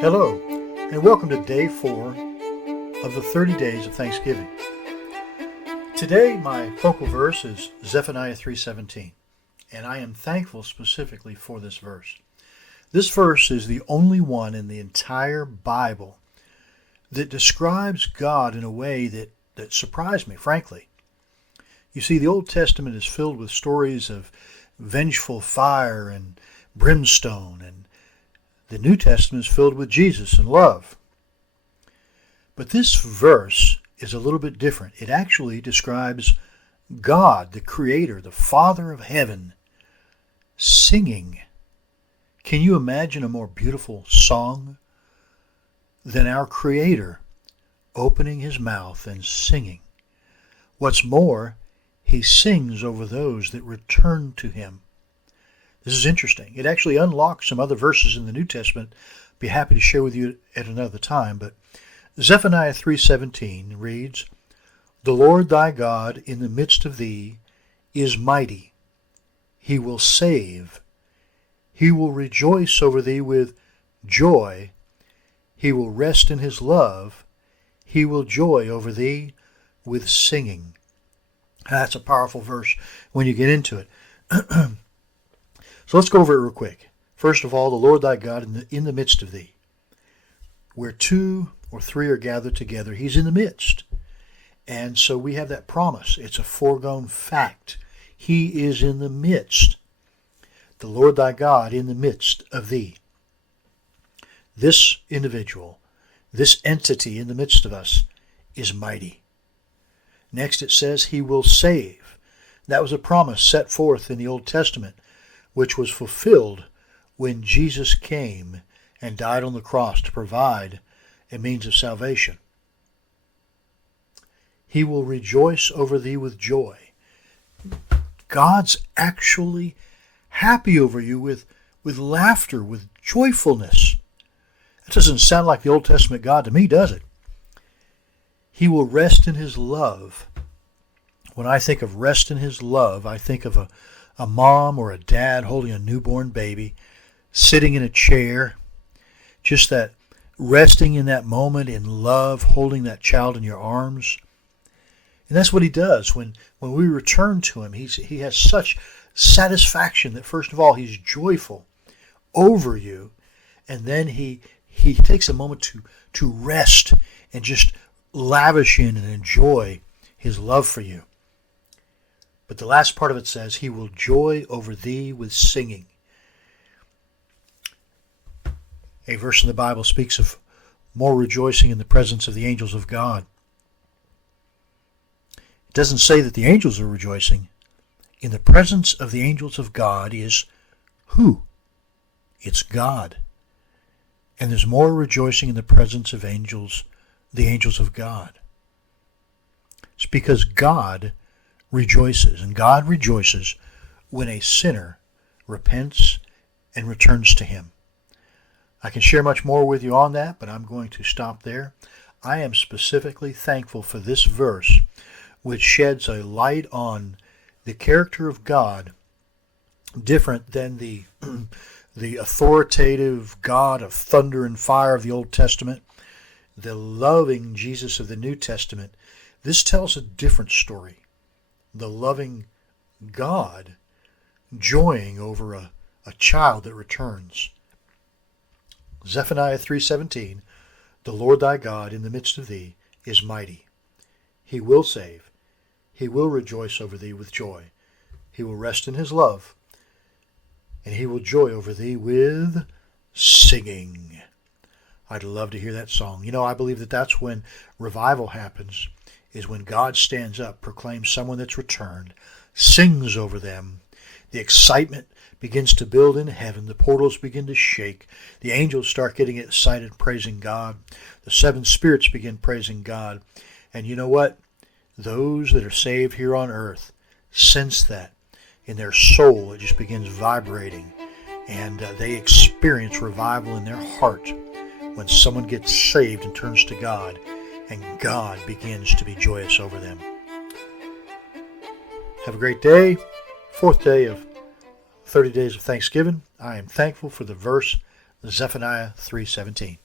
Hello, and welcome to Day 4 of the 30 Days of Thanksgiving. Today, my focal verse is Zephaniah 3:17, and I am thankful specifically for this verse. This verse is the only one in the entire Bible that describes God in a way that surprised me, frankly. You see, the Old Testament is filled with stories of vengeful fire and brimstone, and the New Testament is filled with Jesus and love. But this verse is a little bit different. It actually describes God, the Creator, the Father of heaven, singing. Can you imagine a more beautiful song than our Creator opening his mouth and singing? What's more, he sings over those that return to him. This is interesting. It actually unlocks some other verses in the New Testament. Be happy to share with you at another time. But Zephaniah 3:17 reads, "The Lord thy God in the midst of thee is mighty. He will save. He will rejoice over thee with joy. He will rest in his love. He will joy over thee with singing." That's a powerful verse when you get into it. So let's go over it real quick. First of all, the Lord thy God in the midst of thee. Where two or three are gathered together, he's in the midst. And so we have that promise. It's a foregone fact. He is in the midst. The Lord thy God in the midst of thee. This individual, this entity in the midst of us is mighty. Next it says he will save. That was a promise set forth in the Old Testament, which was fulfilled when Jesus came and died on the cross to provide a means of salvation. He will rejoice over thee with joy. God's actually happy over you with laughter, with joyfulness. That doesn't sound like the Old Testament God to me, does it? He will rest in his love. When I think of rest in his love, I think of a mom or a dad holding a newborn baby, sitting in a chair, just that resting in that moment in love, holding that child in your arms. And that's what he does when we return to him. He has such satisfaction that first of all, he's joyful over you, and then he takes a moment to rest and just lavish in and enjoy his love for you. But the last part of it says, he will joy over thee with singing. A verse in the Bible speaks of more rejoicing in the presence of the angels of God. It doesn't say that the angels are rejoicing. In the presence of the angels of God is who? It's God. And there's more rejoicing in the presence of angels, the angels of God. It's because God rejoices, and God rejoices when a sinner repents and returns to him. I can share much more with you on that, but I'm going to stop there. I am specifically thankful for this verse, which sheds a light on the character of God, different than the authoritative God of thunder and fire of the Old Testament, the loving Jesus of the New Testament. This tells a different story. The loving God joying over a child that returns. Zephaniah 3:17, "The Lord thy God in the midst of thee is mighty. He will save. He will rejoice over thee with joy. He will rest in his love, and he will joy over thee with singing." I'd love to hear that song. You know, I believe that that's when revival happens, is when God stands up, proclaims someone that's returned, sings over them. The excitement begins to build in heaven. The portals begin to shake. The angels start getting excited, praising God. The seven spirits begin praising God. And you know what? Those that are saved here on earth sense that in their soul. It just begins vibrating. And they experience revival in their heart when someone gets saved and turns to God, and God begins to be joyous over them. Have a great day. Fourth day of 30 Days of Thanksgiving. I am thankful for the verse Zephaniah 3:17.